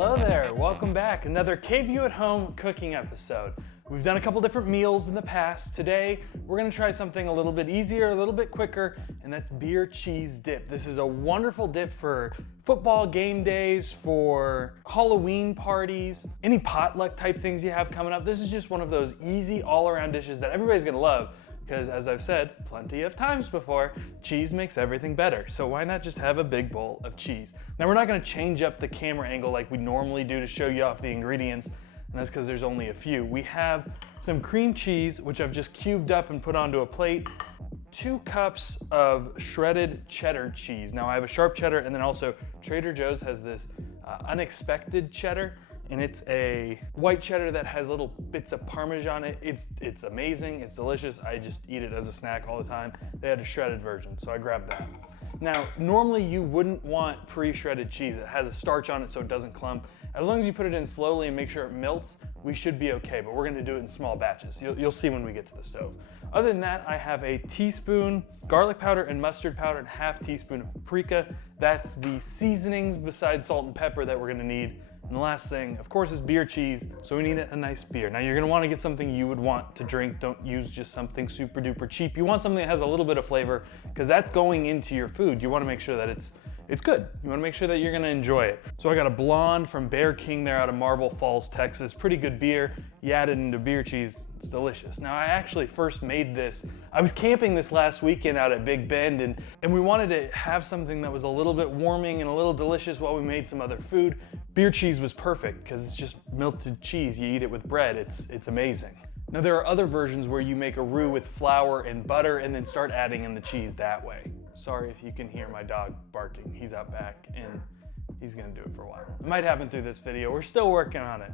Hello there, welcome back. Another KVUE at Home cooking episode. We've done a couple different meals in the past. Today, we're gonna try something a little bit easier, a little bit quicker, and that's beer cheese dip. This is a wonderful dip for football game days, for Halloween parties, any potluck type things you have coming up. This is just one of those easy all-around dishes that everybody's gonna love. Because as I've said plenty of times before, cheese makes everything better. So why not just have a big bowl of cheese? Now we're not gonna change up the camera angle like we normally do to show you off the ingredients, and that's because there's only a few. We have some cream cheese, which I've just cubed up and put onto a plate, 2 cups of shredded cheddar cheese. Now I have a sharp cheddar, and then also Trader Joe's has this unexpected cheddar, and it's a white cheddar that has little bits of Parmesan. It's amazing, it's delicious. I just eat it as a snack all the time. They had a shredded version, so I grabbed that. Now, normally you wouldn't want pre-shredded cheese. It has a starch on it so it doesn't clump. As long as you put it in slowly and make sure it melts, we should be okay, but we're gonna do it in small batches. You'll see when we get to the stove. Other than that, I have a teaspoon garlic powder and mustard powder and half teaspoon of paprika. That's the seasonings besides salt and pepper that we're gonna need. And the last thing, of course, is beer cheese, so we need a nice beer. Now you're gonna wanna get something you would want to drink. Don't use just something super duper cheap. You want something that has a little bit of flavor, because that's going into your food. You wanna make sure that it's good. You wanna make sure that you're gonna enjoy it. So I got a blonde from Bear King there out of Marble Falls, Texas. Pretty good beer. You add it into beer cheese, it's delicious. Now I actually first made this, I was camping this last weekend out at Big Bend, and we wanted to have something that was a little bit warming and a little delicious while we made some other food. Beer cheese was perfect because it's just melted cheese. You eat it with bread, it's amazing. Now there are other versions where you make a roux with flour and butter and then start adding in the cheese that way. Sorry if you can hear my dog barking. He's out back and he's gonna do it for a while. It might happen through this video. We're still working on it.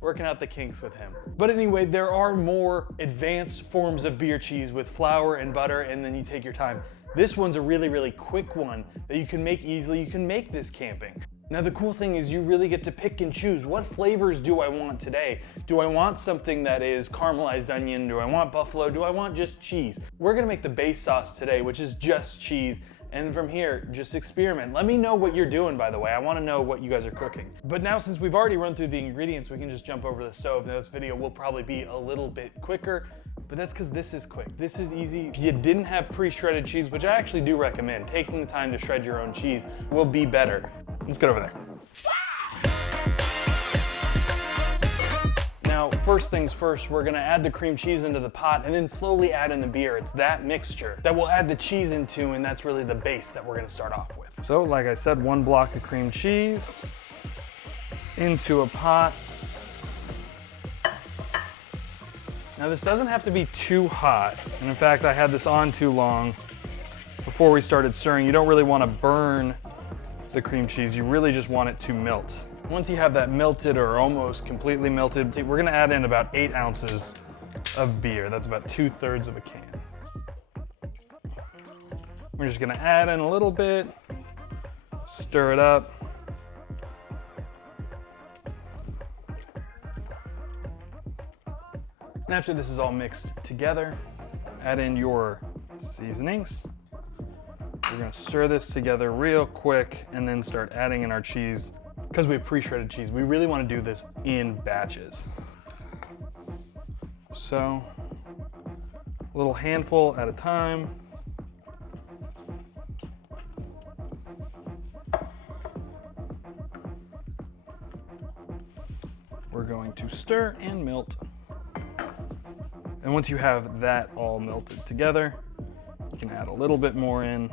Working out the kinks with him. But anyway, there are more advanced forms of beer cheese with flour and butter, and then you take your time. This one's a really, really quick one that you can make easily. You can make this camping. Now the cool thing is you really get to pick and choose. What flavors do I want today? Do I want something that is caramelized onion? Do I want buffalo? Do I want just cheese? We're gonna make the base sauce today, which is just cheese. And from here, just experiment. Let me know what you're doing, by the way. I wanna know what you guys are cooking. But now, since we've already run through the ingredients, we can just jump over the stove. Now this video will probably be a little bit quicker, but that's because this is quick. This is easy. If you didn't have pre-shredded cheese, which I actually do recommend, taking the time to shred your own cheese will be better. Let's get over there. Now, first things first, we're gonna add the cream cheese into the pot and then slowly add in the beer. It's that mixture that we'll add the cheese into, and that's really the base that we're gonna start off with. So, like I said, 1 block of cream cheese into a pot. Now this doesn't have to be too hot. And in fact, I had this on too long before we started stirring. You don't really wanna burn the cream cheese. You really just want it to melt. Once you have that melted or almost completely melted, we're gonna add in about 8 ounces of beer. That's about 2/3 of a can. We're just gonna add in a little bit, stir it up. And after this is all mixed together, add in your seasonings. We're gonna stir this together real quick and then start adding in our cheese. Because we have pre-shredded cheese, we really wanna do this in batches. So, a little handful at a time. We're going to stir and melt. And once you have that all melted together, you can add a little bit more in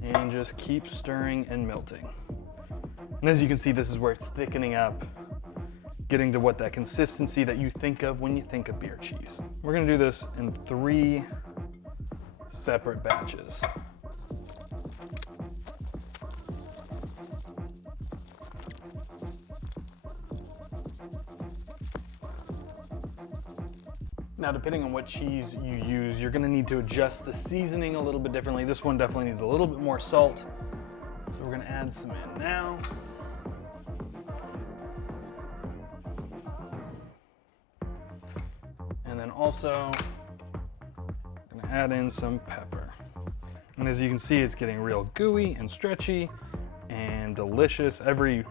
and just keep stirring and melting. And as you can see, this is where it's thickening up, getting to what that consistency that you think of when you think of beer cheese. We're gonna do this in 3 separate batches. Now, depending on what cheese you use, you're gonna need to adjust the seasoning a little bit differently. This one definitely needs a little bit more salt. So we're gonna add some in now. And then also, I'm gonna add in some pepper. And as you can see, it's getting real gooey and stretchy and delicious. Every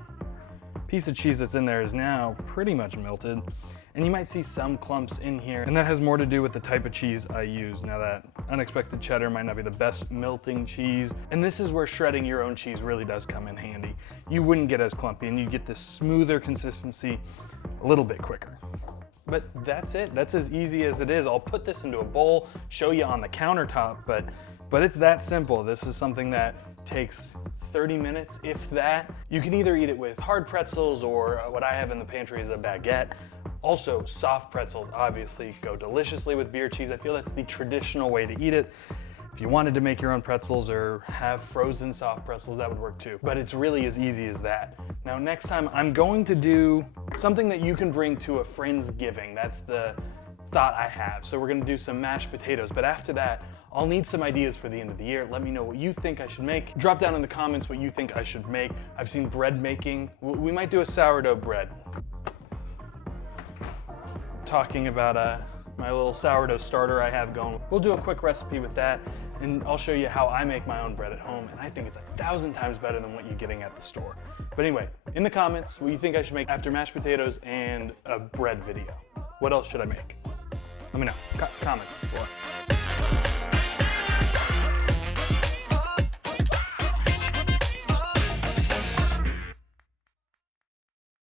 piece of cheese that's in there is now pretty much melted. And you might see some clumps in here, and that has more to do with the type of cheese I use. Now that unexpected cheddar might not be the best melting cheese, and this is where shredding your own cheese really does come in handy. You wouldn't get as clumpy, and you get this smoother consistency a little bit quicker. But that's it, that's as easy as it is. I'll put this into a bowl, show you on the countertop, but it's that simple. This is something that takes 30 minutes, if that. You can either eat it with hard pretzels, or what I have in the pantry is a baguette. Also, soft pretzels obviously go deliciously with beer cheese. I feel that's the traditional way to eat it. If you wanted to make your own pretzels or have frozen soft pretzels, that would work too. But it's really as easy as that. Now, next time I'm going to do something that you can bring to a Friendsgiving. That's the thought I have. So we're gonna do some mashed potatoes, but after that, I'll need some ideas for the end of the year. Let me know what you think I should make. Drop down in the comments what you think I should make. I've seen bread making. We might do a sourdough bread. Talking about my little sourdough starter I have going. We'll do a quick recipe with that, and I'll show you how I make my own bread at home, and I think it's 1,000 times better than what you're getting at the store. But anyway, in the comments, what you think I should make after mashed potatoes and a bread video. What else should I make? Let me know. Comments below.